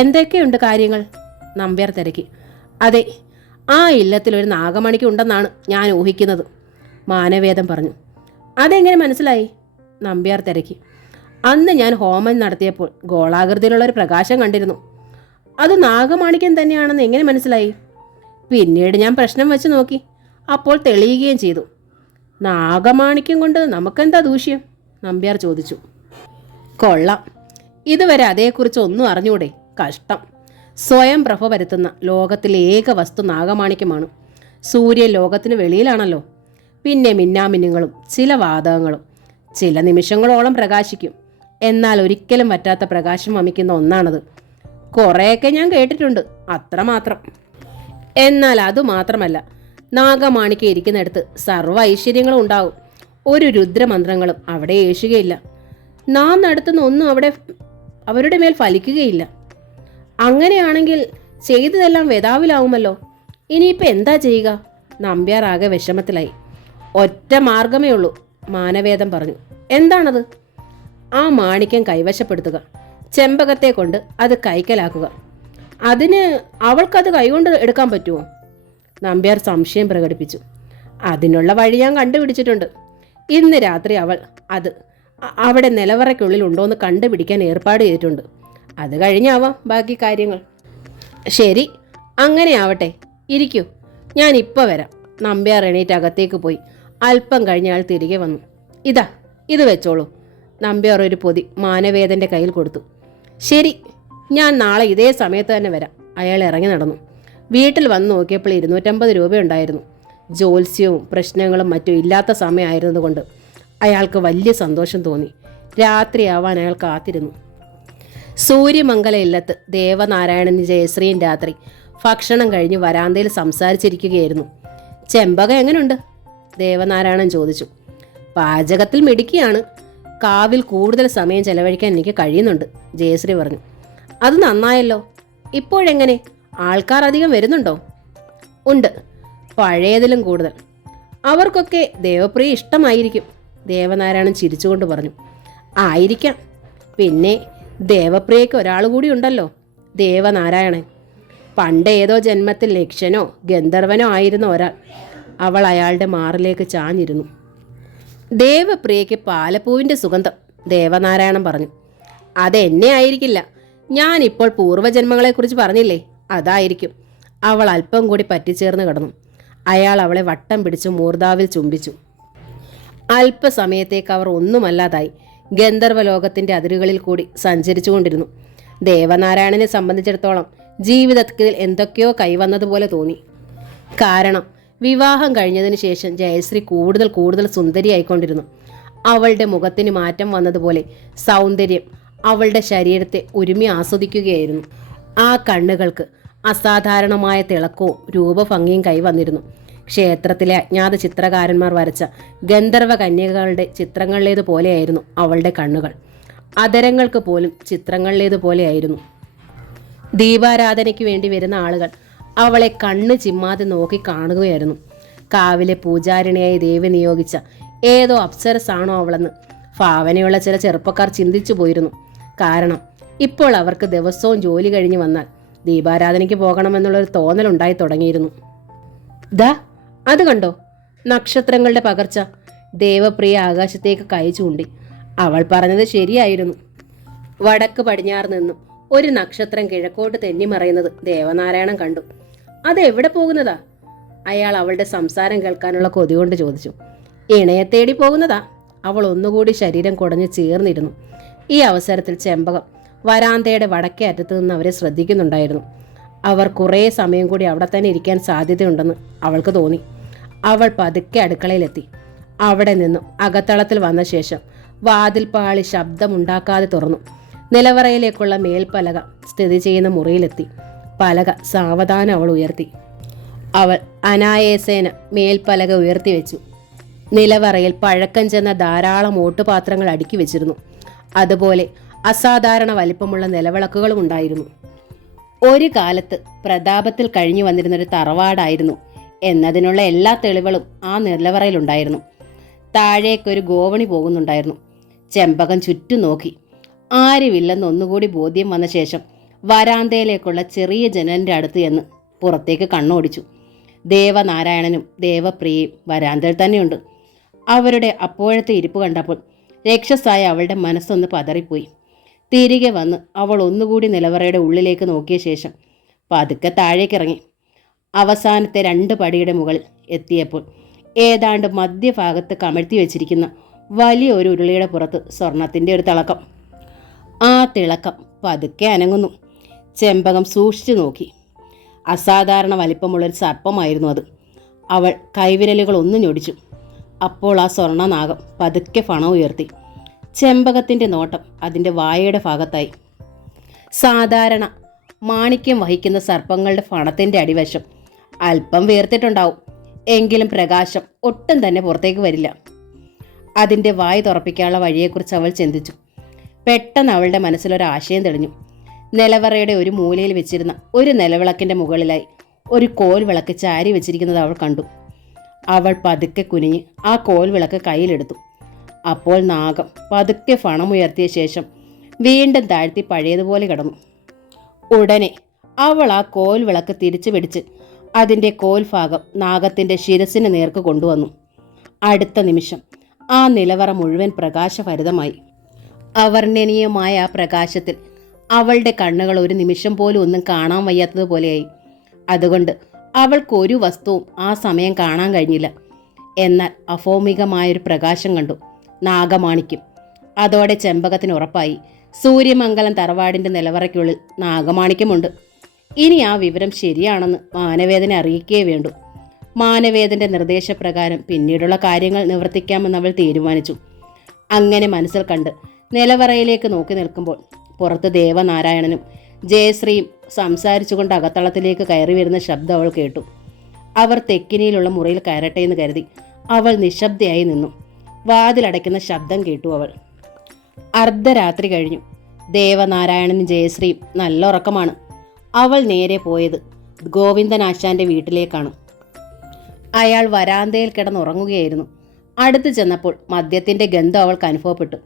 എന്തൊക്കെയുണ്ട് കാര്യങ്ങൾ? നമ്പ്യാർ തിരക്കി. അതെ, ആ ഇല്ലത്തിലൊരു നാഗമണിക്ക് ഉണ്ടെന്നാണ് ഞാൻ ഊഹിക്കുന്നത്, മാനവേദൻ പറഞ്ഞു. അതെങ്ങനെ മനസ്സിലായി? നമ്പ്യാർ തിരക്കി. അന്ന് ഞാൻ ഹോമം നടത്തിയപ്പോൾ ഗോളാകൃതിയിലുള്ള ഒരു പ്രകാശം കണ്ടിരുന്നു. അത് നാഗമാണിക്യം തന്നെയാണെന്ന് എങ്ങനെ മനസ്സിലായി? പിന്നീട് ഞാൻ പ്രശ്നം വെച്ച് നോക്കി, അപ്പോൾ തെളിയുകയും ചെയ്തു. നാഗമാണിക്യം കൊണ്ട് നമുക്കെന്താ ദൂഷ്യം? നമ്പ്യാർ ചോദിച്ചു. കൊള്ളാം, ഇതുവരെ അതേക്കുറിച്ച് ഒന്നും അറിഞ്ഞൂടെ? കഷ്ടം. സ്വയം പ്രഭ വരുത്തുന്ന ലോകത്തിലെ ഏക വസ്തു നാഗമാണിക്യമാണ്. സൂര്യൻ ലോകത്തിന് വെളിയിലാണല്ലോ. പിന്നെ മിന്നാമിന്നുകളും ചില വാതകങ്ങളും ചില നിമിഷങ്ങളോളം പ്രകാശിക്കും. എന്നാൽ ഒരിക്കലും പറ്റാത്ത പ്രകാശം വമിക്കുന്ന ഒന്നാണത്. കുറേയൊക്കെ ഞാൻ കേട്ടിട്ടുണ്ട്, അത്രമാത്രം. എന്നാൽ അതുമാത്രമല്ല, നാഗമാണിക്യം ഇരിക്കുന്നിടത്ത് സർവ്വ ഐശ്വര്യങ്ങളും ഉണ്ടാവും. ഒരു രുദ്രമന്ത്രങ്ങളും അവിടെ ഏശുകയില്ല. നാം നടത്തുന്ന ഒന്നും അവരുടെ മേൽ ഫലിക്കുകയില്ല. അങ്ങനെയാണെങ്കിൽ ചെയ്തതെല്ലാം വെതാവിലാവുമല്ലോ. ഇനിയിപ്പോൾ എന്താ ചെയ്യുക? നമ്പ്യാർ ആകെ വിഷമത്തിലായി. ഒറ്റ മാർഗമേ ഉള്ളൂ, മാനവേദൻ പറഞ്ഞു. എന്താണത്? ആ മാണിക്യം കൈവശപ്പെടുത്തുക, ചെമ്പകത്തെ കൊണ്ട് അത് കൈക്കലാക്കുക. അതിന് അവൾക്കത് കൈകൊണ്ട് എടുക്കാൻ പറ്റുമോ? നമ്പ്യാർ സംശയം പ്രകടിപ്പിച്ചു. അതിനുള്ള വഴി ഞാൻ കണ്ടുപിടിച്ചിട്ടുണ്ട്. ഇന്ന് രാത്രി അവൾ അത് അവിടെ നിലവറയ്ക്കുള്ളിൽ ഉണ്ടോയെന്ന് കണ്ടുപിടിക്കാൻ ഏർപ്പാട് ചെയ്തിട്ടുണ്ട്. അത് കഴിഞ്ഞാവാം ബാക്കി കാര്യങ്ങൾ. ശരി, അങ്ങനെ ആവട്ടെ. ഇരിക്കൂ, ഞാൻ ഇപ്പോൾ വരാം. നമ്പ്യാർ എണീറ്റ് അകത്തേക്ക് പോയി. അല്പം കഴിഞ്ഞ ആൾ തിരികെ വന്നു. ഇത് വെച്ചോളൂ. നമ്പ്യാർ ഒരു പൊതി മാനവേദൻ്റെ കയ്യിൽ കൊടുത്തു. ശരി, ഞാൻ നാളെ ഇതേ സമയത്ത് തന്നെ വരാം. അയാൾ ഇറങ്ങി നടന്നു. വീട്ടിൽ വന്ന് നോക്കിയപ്പോൾ 250 രൂപയുണ്ടായിരുന്നു. ജോത്സ്യവും പ്രശ്നങ്ങളും മറ്റും ഇല്ലാത്ത സമയമായിരുന്നതുകൊണ്ട് അയാൾക്ക് വലിയ സന്തോഷം തോന്നി. രാത്രിയാവാൻ അയാൾ കാത്തിരുന്നു. സൂര്യമംഗല ഇല്ലത്ത് ദേവനാരായണൻ ജയശ്രീയും രാത്രി ഭക്ഷണം കഴിഞ്ഞ് വരാന്തയിൽ സംസാരിച്ചിരിക്കുകയായിരുന്നു. ചെമ്പകം എങ്ങനെയുണ്ട്? ദേവനാരായണൻ ചോദിച്ചു. പാചകത്തിൽ മിടുക്കിയാണ്. കാവിൽ കൂടുതൽ സമയം ചെലവഴിക്കാൻ എനിക്ക് കഴിയുന്നുണ്ട്, ജയശ്രീ പറഞ്ഞു. അത് നന്നായല്ലോ. ഇപ്പോഴെങ്ങനെ? ആൾക്കാർ അധികം വരുന്നുണ്ടോ? ഉണ്ട്, പഴയതിലും കൂടുതൽ. അവർക്കൊക്കെ ദേവപ്രിയ ഇഷ്ടമായിരിക്കും, ദേവനാരായണൻ ചിരിച്ചുകൊണ്ട് പറഞ്ഞു. ആയിരിക്കാം. പിന്നെ ദേവപ്രിയയ്ക്ക് ഒരാൾ കൂടി ഉണ്ടല്ലോ, ദേവനാരായണൻ. പണ്ട് ഏതോ ജന്മത്തിൽ യക്ഷനോ ഗന്ധർവനോ ആയിരുന്ന ഒരാൾ. അവൾ അയാളുടെ മാറിലേക്ക് ചാഞ്ഞിരുന്നു. ദേവപ്രിയയ്ക്ക് പാലപ്പൂവിൻ്റെ സുഗന്ധം, ദേവനാരായണൻ പറഞ്ഞു. അതെന്നെ ആയിരിക്കില്ല. ഞാനിപ്പോൾ പൂർവ്വജന്മങ്ങളെക്കുറിച്ച് പറഞ്ഞില്ലേ, അതായിരിക്കും. അവൾ അല്പം കൂടി പറ്റിച്ചേർന്ന് കിടന്നു. അയാൾ അവളെ വട്ടം പിടിച്ച് മൂർധാവിൽ ചുംബിച്ചു. അല്പസമയത്തേക്ക് അവർ ഒന്നുമല്ലാതായി ഗന്ധർവലോകത്തിൻ്റെ അതിരുകളിൽ കൂടി സഞ്ചരിച്ചു കൊണ്ടിരുന്നു. ദേവനാരായണനെ സംബന്ധിച്ചിടത്തോളം ജീവിതത്തിൽ എന്തൊക്കെയോ കൈവന്നതുപോലെ തോന്നി. കാരണം വിവാഹം കഴിഞ്ഞതിന് ശേഷം ജയശ്രീ കൂടുതൽ സുന്ദരിയായിക്കൊണ്ടിരുന്നു. അവളുടെ മുഖത്തിന് മാറ്റം വന്നതുപോലെ സൗന്ദര്യം അവളുടെ ശരീരത്തെ ഒരുമി ആസ്വദിക്കുകയായിരുന്നു. ആ കണ്ണുകൾക്ക് അസാധാരണമായ തിളക്കവും രൂപഭംഗിയും കൈവന്നിരുന്നു. ക്ഷേത്രത്തിലെ അജ്ഞാത ചിത്രകാരന്മാർ വരച്ച ഗന്ധർവ കന്യകകളുടെ ചിത്രങ്ങളിലേതുപോലെയായിരുന്നു അവളുടെ കണ്ണുകൾ. അധരങ്ങൾക്ക് പോലും ചിത്രങ്ങളിലേതുപോലെയായിരുന്നു. ദീപാരാധനയ്ക്ക് വേണ്ടി വരുന്ന ആളുകൾ അവളെ കണ്ണ് ചിമ്മാതെ നോക്കി കാണുകയായിരുന്നു. കാവിലെ പൂജാരിണിയായി ദേവി നിയോഗിച്ച ഏതോ അപ്സരസാണോ അവളെന്ന് ഭാവനയുള്ള ചില ചെറുപ്പക്കാർ ചിന്തിച്ചു പോയിരുന്നു. കാരണം ഇപ്പോൾ അവർക്ക് ദിവസവും ജോലി കഴിഞ്ഞ് വന്നാൽ ദീപാരാധനയ്ക്ക് പോകണമെന്നുള്ളൊരു തോന്നലുണ്ടായി തുടങ്ങിയിരുന്നു. ദാ അത് കണ്ടോ, നക്ഷത്രങ്ങളുടെ പകർച്ച. ദേവപ്രിയ ആകാശത്തേക്ക് കൈ ചൂണ്ടി. അവൾ പറഞ്ഞത് ശരിയായിരുന്നു. വടക്ക് പടിഞ്ഞാറ് നിന്നും ഒരു നക്ഷത്രം കിഴക്കോട്ട് തെന്നിമറയുന്നത് ദേവനാരായണൻ കണ്ടു. അതെവിടെ പോകുന്നതാ? അയാൾ അവളുടെ സംസാരം കേൾക്കാനുള്ള കൊതി കൊണ്ട് ചോദിച്ചു. ഇണയെ തേടി പോകുന്നതാ. അവൾ ഒന്നുകൂടി ശരീരം കുടഞ്ഞ് ചേർന്നിരുന്നു. ഈ അവസരത്തിൽ ചെമ്പകം വരാന്തയുടെ വടക്കേ അറ്റത്ത് നിന്ന് അവരെ ശ്രദ്ധിക്കുന്നുണ്ടായിരുന്നു. അവർ കുറേ സമയം കൂടി അവിടെ തന്നെ ഇരിക്കാൻ സാധ്യതയുണ്ടെന്ന് അവൾക്ക് തോന്നി. അവൾ പതുക്കെ അടുക്കളയിലെത്തി. അവിടെ നിന്നും അകത്തളത്തിൽ വന്ന ശേഷം വാതിൽ പാളി ശബ്ദമുണ്ടാക്കാതെ തുറന്നു. നിലവറയിലേക്കുള്ള മേൽപ്പലക സ്ഥിതി ചെയ്യുന്ന മുറിയിലെത്തി. പലക സാവധാനം അവൾ ഉയർത്തി. അവൾ അനായാസേന മേൽപ്പലക ഉയർത്തി വെച്ചു. നിലവറയിൽ പഴക്കം ചെന്ന ധാരാളം ഓട്ടുപാത്രങ്ങൾ അടുക്കി വെച്ചിരുന്നു. അതുപോലെ അസാധാരണ വലിപ്പമുള്ള നിലവിളക്കുകളും ഉണ്ടായിരുന്നു. ഒരു കാലത്ത് പ്രതാപത്തിൽ കഴിഞ്ഞു വന്നിരുന്നൊരു തറവാടായിരുന്നു എന്നതിനുള്ള എല്ലാ തെളിവുകളും ആ നിലവറയിലുണ്ടായിരുന്നു. താഴേക്കൊരു ഗോവണി പോകുന്നുണ്ടായിരുന്നു. ചെമ്പകം ചുറ്റും നോക്കി. ആരുമില്ലെന്ന് ഒന്നുകൂടി ബോധ്യം വന്ന ശേഷം വരാന്തയിലേക്കുള്ള ചെറിയ ജനലിൻ്റെ അടുത്ത് എന്ന് പുറത്തേക്ക് കണ്ണോടിച്ചു. ദേവനാരായണനും ദേവപ്രിയയും വരാന്തയിൽ തന്നെയുണ്ട്. അവരുടെ അപ്പോഴത്തെ ഇരിപ്പ് കണ്ടപ്പോൾ രക്ഷസായ അവളുടെ മനസ്സൊന്ന് പതറിപ്പോയി. തിരികെ വന്ന് അവൾ ഒന്നുകൂടി നിലവറയുടെ ഉള്ളിലേക്ക് നോക്കിയ ശേഷം പതുക്കെ താഴേക്കിറങ്ങി. അവസാനത്തെ 2 പടിയുടെ മുകളിൽ എത്തിയപ്പോൾ ഏതാണ്ട് മധ്യഭാഗത്ത് കമഴ്ത്തി വെച്ചിരിക്കുന്ന വലിയ ഒരു ഉരുളിയുടെ പുറത്ത് സ്വർണത്തിൻ്റെ ഒരു തിളക്കം. ആ തിളക്കം പതുക്കെ അനങ്ങുന്നു. ചെമ്പകം സൂക്ഷിച്ചു നോക്കി. അസാധാരണ വലിപ്പമുള്ളൊരു സർപ്പമായിരുന്നു അത്. അവൾ കൈവിരലുകൾ ഒന്ന് ഞൊടിച്ചു. അപ്പോൾ ആ സ്വർണ്ണനാഗം പതുക്കെ ഫണം ഉയർത്തി. ചെമ്പകത്തിൻ്റെ നോട്ടം അതിൻ്റെ വായയുടെ ഭാഗത്തായി. സാധാരണ മാണിക്യം വഹിക്കുന്ന സർപ്പങ്ങളുടെ ഫണത്തിൻ്റെ അടിവശം അല്പം വീർത്തിട്ടുണ്ടാവും. എങ്കിലും പ്രകാശം ഒട്ടും തന്നെ പുറത്തേക്ക് വരില്ല. അതിൻ്റെ വായ തുറപ്പിക്കാനുള്ള വഴിയെക്കുറിച്ച് അവൾ ചിന്തിച്ചു. പെട്ടെന്ന് അവളുടെ മനസ്സിലൊരാശയം തെളിഞ്ഞു. നിലവറയുടെ ഒരു മൂലയിൽ വെച്ചിരുന്ന ഒരു നിലവിളക്കിൻ്റെ മുകളിലായി ഒരു കോൽ വിളക്ക് ചാരി വെച്ചിരിക്കുന്നത് അവൾ കണ്ടു. അവൾ പതുക്കെ കുനിഞ്ഞ് ആ കോൽ വിളക്ക് കയ്യിലെടുത്തു. അപ്പോൾ നാഗം പതുക്കെ ഫണമുയർത്തിയ ശേഷം വീണ്ടും താഴ്ത്തി പഴയതുപോലെ കിടന്നു. ഉടനെ അവൾ ആ കോൽ വിളക്ക് തിരിച്ചു പിടിച്ച് അതിൻ്റെ കോൽഭാഗം നാഗത്തിൻ്റെ ശിരസിന് നേർക്ക് കൊണ്ടുവന്നു. അടുത്ത നിമിഷം ആ നിലവറ മുഴുവൻ പ്രകാശഭരിതമായി. അവർണ്ണനീയമായ ആ പ്രകാശത്തിൽ അവളുടെ കണ്ണുകൾ ഒരു നിമിഷം പോലും ഒന്നും കാണാൻ വയ്യാത്തതുപോലെയായി. അതുകൊണ്ട് അവൾക്കൊരു വസ്തുവും ആ സമയം കാണാൻ കഴിഞ്ഞില്ല. എന്നാൽ അഭൗമികമായൊരു പ്രകാശം കണ്ടു. നാഗമാണിക്യം. അതോടെ ചെമ്പകത്തിന് ഉറപ്പായി സൂര്യമംഗലം തറവാടിൻ്റെ നിലവറയ്ക്കുള്ളിൽ നാഗമാണിക്യമുണ്ട്. ഇനി ആ വിവരം ശരിയാണെന്ന് മാനവേദനെ അറിയിക്കേ വേണ്ടു. മാനവേദൻ്റെ നിർദ്ദേശപ്രകാരം പിന്നീടുള്ള കാര്യങ്ങൾ നിവർത്തിക്കാമെന്ന് അവൾ തീരുമാനിച്ചു. അങ്ങനെ മനസ്സിൽ കണ്ട് നിലവറയിലേക്ക് നോക്കി നിൽക്കുമ്പോൾ പുറത്ത് ദേവനാരായണനും ജയശ്രീയും സംസാരിച്ചുകൊണ്ട് അകത്തളത്തിലേക്ക് കയറി വരുന്ന ശബ്ദം അവൾ കേട്ടു. അവർ തെക്കിനിയിലുള്ള മുറിയിൽ കയറട്ടെ എന്ന് കരുതി അവൾ നിശബ്ദയായി നിന്നു. വാതിലടയ്ക്കുന്ന ശബ്ദം കേട്ടു അവൾ. അർദ്ധരാത്രി കഴിഞ്ഞു. ദേവനാരായണനും ജയശ്രീയും നല്ല ഉറക്കമാണ്. അവൾ നേരെ പോയത് ഗോവിന്ദനാശാന്റെ വീട്ടിലേക്കാണ്. അയാൾ വരാന്തയിൽ കിടന്നുറങ്ങുകയായിരുന്നു. അടുത്ത് ചെന്നപ്പോൾ മദ്യത്തിൻ്റെ ഗന്ധം അവൾക്ക് അനുഭവപ്പെട്ടു.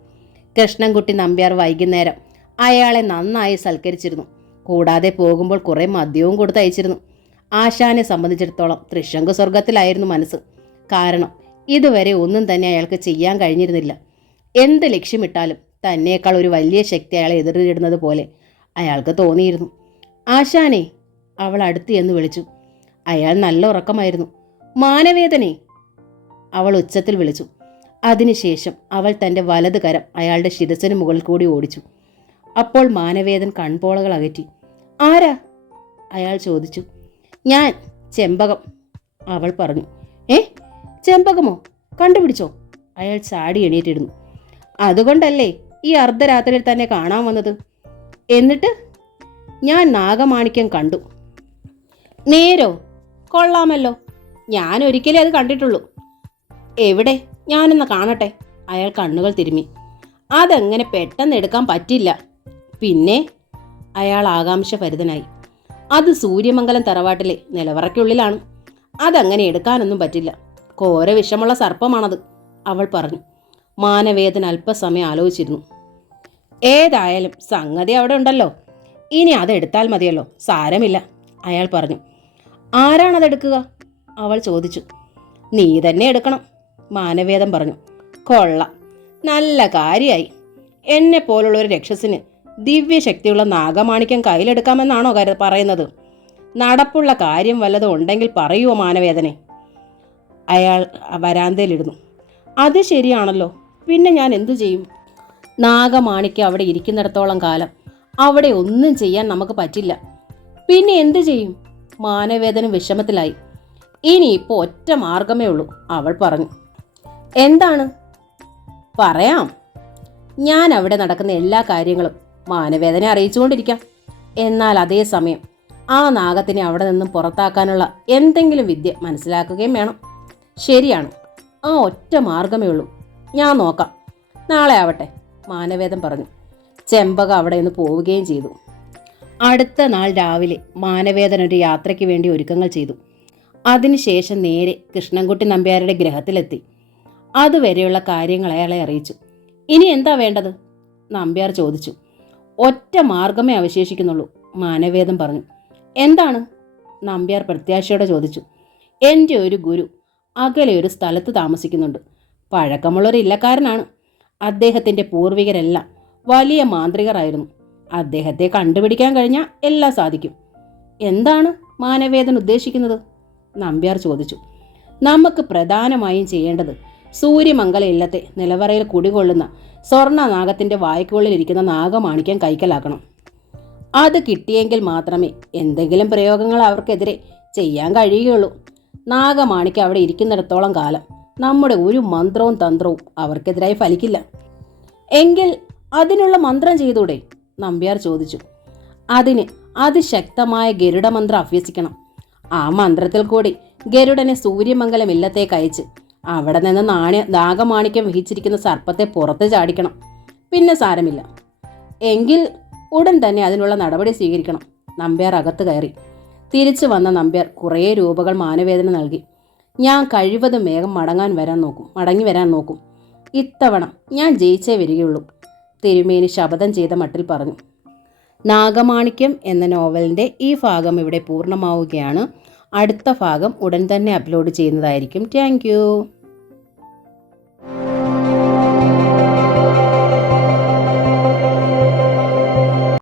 കൃഷ്ണൻകുട്ടി നമ്പ്യാർ വൈകുന്നേരം അയാളെ നന്നായി സൽക്കരിച്ചിരുന്നു. കൂടാതെ പോകുമ്പോൾ കുറേ മദ്യവും കൊടുത്തയച്ചിരുന്നു. ആശാനെ സംബന്ധിച്ചിടത്തോളം ത്രിശങ്കു സ്വർഗത്തിലായിരുന്നു മനസ്സ്. കാരണം ഇതുവരെ ഒന്നും തന്നെ അയാൾക്ക് ചെയ്യാൻ കഴിഞ്ഞിരുന്നില്ല. എന്ത് ലക്ഷ്യമിട്ടാലും തന്നേക്കാൾ ഒരു വലിയ ശക്തി അയാളെ എതിരിടുന്നത് പോലെ അയാൾക്ക് തോന്നിയിരുന്നു. ആശാനെ, അവൾ അടുത്ത് എന്ന് വിളിച്ചു. അയാൾ നല്ല ഉറക്കമായിരുന്നു. മാനവേദനെ, അവൾ ഉച്ചത്തിൽ വിളിച്ചു. അതിനുശേഷം അവൾ തൻ്റെ വലത് കരം അയാളുടെ ശിരസിന് മുകളിൽ കൂടി ഓടിച്ചു. അപ്പോൾ മാനവേദൻ കൺപോളകൾ അകറ്റി. ആരാ? അയാൾ ചോദിച്ചു. ഞാൻ ചെമ്പകം, അവൾ പറഞ്ഞു. ചെമ്പകമോ? കണ്ടുപിടിച്ചോ? അയാൾ ചാടി എണീറ്റിരുന്നു. അതുകൊണ്ടല്ലേ ഈ അർദ്ധരാത്രിയിൽ തന്നെ കാണാൻ വന്നത്? എന്നിട്ട്? ഞാൻ നാഗമാണിക്യം കണ്ടു. നേരോ? കൊള്ളാമല്ലോ. ഞാൻ ഒരിക്കലേ അത് കണ്ടിട്ടുള്ളൂ. എവിടെ? ഞാനൊന്ന് കാണട്ടെ. അയാൾ കണ്ണുകൾ തിരുമ്മി. അതെങ്ങനെ പെട്ടെന്ന് എടുക്കാൻ പറ്റില്ല. പിന്നെ? അയാൾ ആകാംക്ഷഭരിതനായി. അത് സൂര്യമംഗലം തറവാട്ടിലെ നിലവറയ്ക്കുള്ളിലാണ്. അതങ്ങനെ എടുക്കാനൊന്നും പറ്റില്ല. ഘോര വിഷമുള്ള സർപ്പമാണത്, അവൾ പറഞ്ഞു. മാനവേദൻ അല്പസമയം ആലോചിച്ചിരുന്നു. ഏതായാലും സംഗതി അവിടെ ഉണ്ടല്ലോ, ഇനി അതെടുത്താൽ മതിയല്ലോ, സാരമില്ല, അയാൾ പറഞ്ഞു. ആരാണതെടുക്കുക? അവൾ ചോദിച്ചു. നീ തന്നെ എടുക്കണം, മാനവേദൻ പറഞ്ഞു. കൊള്ളാം, നല്ല കാര്യമായി. എന്നെ പോലുള്ള ഒരു രക്ഷസിന് ദിവ്യശക്തിയുള്ള നാഗമാണിക്യം കയ്യിലെടുക്കാമെന്നാണോ പറയുന്നത്? നടപ്പുള്ള കാര്യം വല്ലതും ഉണ്ടെങ്കിൽ പറയുമോ മാനവേദനെ? അയാൾ വരാന്തയിലിരുന്നു. അത് ശരിയാണല്ലോ, പിന്നെ ഞാൻ എന്തു ചെയ്യും? നാഗമാണിക്യം അവിടെ ഇരിക്കുന്നിടത്തോളം കാലം അവിടെ ഒന്നും ചെയ്യാൻ നമുക്ക് പറ്റില്ല. പിന്നെ എന്തു ചെയ്യും? മാനവേദനും വിഷമത്തിലായി. ഇനിയിപ്പോൾ ഒറ്റ മാർഗമേ ഉള്ളൂ, അവൾ പറഞ്ഞു. എന്താണ്? പറയാം. ഞാൻ അവിടെ നടക്കുന്ന എല്ലാ കാര്യങ്ങളും മാനവേദനെ അറിയിച്ചുകൊണ്ടിരിക്കാം. എന്നാൽ അതേസമയം ആ നാഗത്തിനെ അവിടെ നിന്നും പുറത്താക്കാനുള്ള എന്തെങ്കിലും വിദ്യ മനസ്സിലാക്കുകയും വേണം. ശരിയാണ്, ആ ഒറ്റ മാർഗമേ ഉള്ളൂ. ഞാൻ നോക്കാം, നാളെ ആവട്ടെ, മാനവേദൻ പറഞ്ഞു. ചെമ്പക അവിടെ നിന്ന് പോവുകയും ചെയ്തു. അടുത്ത നാൾ രാവിലെ മാനവേദൻ ഒരു യാത്രയ്ക്ക് വേണ്ടി ഒരുക്കങ്ങൾ ചെയ്തു. അതിനുശേഷം നേരെ കൃഷ്ണൻകുട്ടി നമ്പ്യാരുടെ ഗൃഹത്തിലെത്തി. അതുവരെയുള്ള കാര്യങ്ങൾ അയാളെ അറിയിച്ചു. ഇനി എന്താ വേണ്ടത്? നമ്പ്യാർ ചോദിച്ചു. ഒറ്റ മാർഗമേ അവശേഷിക്കുന്നുള്ളൂ, മാനവേദൻ പറഞ്ഞു. എന്താണ്? നമ്പ്യാർ പ്രത്യാശയോടെ ചോദിച്ചു. എൻ്റെ ഒരു ഗുരു അകലെ ഒരു സ്ഥലത്ത് താമസിക്കുന്നുണ്ട്. പഴക്കമുള്ളൊരു ഇല്ലക്കാരനാണ്. അദ്ദേഹത്തിൻ്റെ പൂർവികരെല്ലാം വലിയ മാന്ത്രികരായിരുന്നു. അദ്ദേഹത്തെ കണ്ടുപിടിക്കാൻ കഴിഞ്ഞാൽ എല്ലാം സാധിക്കും. എന്താണ് മാനവേദൻ ഉദ്ദേശിക്കുന്നത്? നമ്പ്യാർ ചോദിച്ചു. നമുക്ക് പ്രധാനമായും ചെയ്യേണ്ടത് സൂര്യമംഗല ഇല്ലത്തെ നിലവറയിൽ കുടികൊള്ളുന്ന സ്വർണ്ണ നാഗത്തിൻ്റെ വായ്ക്കുള്ളിലിരിക്കുന്ന നാഗമാണിക്യം കൈക്കലാക്കണം. അത് കിട്ടിയെങ്കിൽ മാത്രമേ എന്തെങ്കിലും പ്രയോഗങ്ങൾ അവർക്കെതിരെ ചെയ്യാൻ കഴിയുകയുള്ളൂ. നാഗമാണിക്യം അവിടെ ഇരിക്കുന്നിടത്തോളം കാലം നമ്മുടെ ഒരു മന്ത്രവും തന്ത്രവും അവർക്കെതിരായി ഫലിക്കില്ല. എങ്കിൽ അതിനുള്ള മന്ത്രം ചെയ്തൂടെ? നമ്പ്യാർ ചോദിച്ചു. അതിന് അതിശക്തമായ ഗരുഡമന്ത്രം അഭ്യസിക്കണം. ആ മന്ത്രത്തിൽ കൂടി ഗരുഡനെ സൂര്യമംഗലം ഇല്ലത്തേക്ക് അയച്ച് അവിടെ നിന്ന് നാഗമാണിക്യം വഹിച്ചിരിക്കുന്ന സർപ്പത്തെ പുറത്ത് ചാടിക്കണം. പിന്നെ സാരമില്ല. എങ്കിൽ ഉടൻ തന്നെ അതിനുള്ള നടപടി സ്വീകരിക്കണം. നമ്പ്യാർ അകത്ത് കയറി. തിരിച്ചു വന്ന നമ്പ്യാർ കുറേ രൂപകൾ മാനവേദന നൽകി. ഞാൻ കഴിവതും വേഗം മടങ്ങി വരാൻ നോക്കും. ഇത്തവണ ഞാൻ ജയിച്ചേ വരികയുള്ളൂ, തിരുമേനി ശപഥം ചെയ്ത മട്ടിൽ പറഞ്ഞു. നാഗമാണിക്യം എന്ന നോവലിൻ്റെ ഈ ഭാഗം ഇവിടെ പൂർണ്ണമാവുകയാണ്. അടുത്ത ഭാഗം ഉടൻ തന്നെ അപ്ലോഡ് ചെയ്യുന്നതായിരിക്കും. താങ്ക്